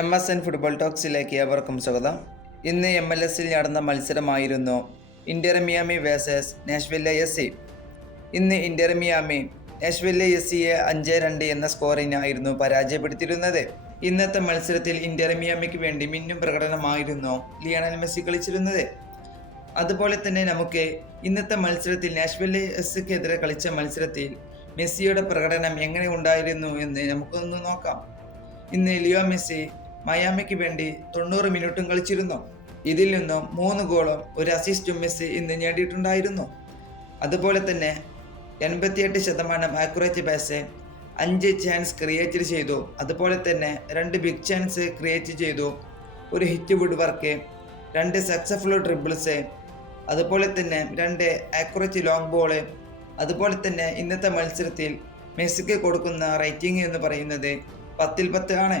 MSN football ടോക്സിലേക്ക് ഏവർക്കും സ്വാഗതം. ഇന്ന് MLS-ൽ നടന്ന മത്സരമായിരുന്നു Inter Miami versus Nashville SC. ഇന്ന് ഇന്റർ മിയാമി നാഷ്വില്ലെ SCയെ 5-2 എന്ന സ്കോറിനായിരുന്നു പരാജയപ്പെടുത്തിയിരുന്നത്. ഇന്നത്തെ മത്സരത്തിൽ ഇന്റർ മിയാമിക്ക് വേണ്ടി മിന്നും പ്രകടനമായിരുന്നു ലിയണൽ മെസ്സി കളിച്ചിരുന്നത്. അതുപോലെ തന്നെ നമുക്ക് ഇന്നത്തെ മത്സരത്തിൽ നാഷ്വില്ലെ SCക്കെതിരെ കളിച്ച മത്സരത്തിൽ മെസ്സിയുടെ പ്രകടനം എങ്ങനെ ഉണ്ടായിരുന്നു എന്ന് നമുക്കൊന്ന് നോക്കാം. ഇന്ന് ലിയോ മെസ്സി മയാമിക്ക് വേണ്ടി 90 മിനിറ്റും കളിച്ചിരുന്നു. ഇതിൽ നിന്നും 3 ഗോളും 1 അസിസ്റ്റും മെസ്സി ഇന്ന് നേടിയിട്ടുണ്ടായിരുന്നു. അതുപോലെ തന്നെ 88% ആക്യുറേറ്റ് പാസ്, 5 ചാൻസ് ക്രിയേറ്റ് ചെയ്തു. അതുപോലെ തന്നെ 2 ബിഗ് ചാൻസ് ക്രിയേറ്റ് ചെയ്തു, 1 hit wood work, 2 successful dribbles, അതുപോലെ തന്നെ 2 ആക്യുറേറ്റ് ലോങ് ബോള്. അതുപോലെ തന്നെ ഇന്നത്തെ മത്സരത്തിൽ മെസ്സിക്ക് കൊടുക്കുന്ന റേറ്റിംഗ് എന്ന് പറയുന്നത് 10-ൽ 10 ആണ്.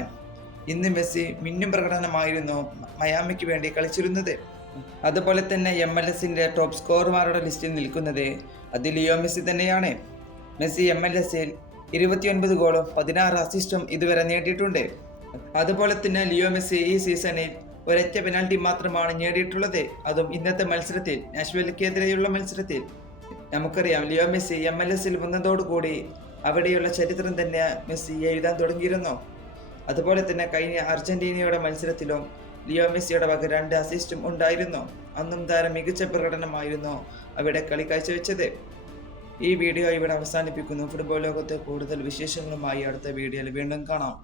ഇന്ന് മെസ്സി മിന്നും പ്രകടനമായിരുന്നു മയാമിക്ക് വേണ്ടി കളിച്ചിരുന്നത്. അതുപോലെ തന്നെ MLS-ന്റെ ടോപ്പ് സ്കോർമാരുടെ ലിസ്റ്റിൽ നിൽക്കുന്നത് അത് ലിയോ മെസ്സി തന്നെയാണ്. മെസ്സി MLS-ൽ 29 ഗോളും 16 അസിസ്റ്റും ഇതുവരെ നേടിയിട്ടുണ്ട്. അതുപോലെ തന്നെ ലിയോ മെസ്സി ഈ സീസണിൽ ഒരൊറ്റ പെനാൽറ്റി മാത്രമാണ് നേടിയിട്ടുള്ളത്, അതും ഇന്നത്തെ മത്സരത്തിൽ, നാഷ്വില്ലെക്കെതിരെയുള്ള മത്സരത്തിൽ. നമുക്കറിയാം, ലിയോ മെസ്സി MLS-ൽ വന്നതോടുകൂടി അവിടെയുള്ള ചരിത്രം തന്നെ മെസ്സി എഴുതാൻ തുടങ്ങിയിരുന്നു. അതുപോലെ തന്നെ കഴിഞ്ഞ അർജന്റീനയുടെ മത്സരത്തിലും ലിയോ മെസ്സിയുടെ വക 2 അസിസ്റ്റും ഉണ്ടായിരുന്നു. അന്നും താരം മികച്ച പ്രകടനമായിരുന്നു അവിടെ കളി കാഴ്ചവെച്ചത്. ഈ വീഡിയോ ഇവിടെ അവസാനിപ്പിക്കുന്നു. ഫുട്ബോൾ ലോകത്തെ കൂടുതൽ വിശേഷങ്ങളുമായി അടുത്ത വീഡിയോയിൽ വീണ്ടും കാണാം.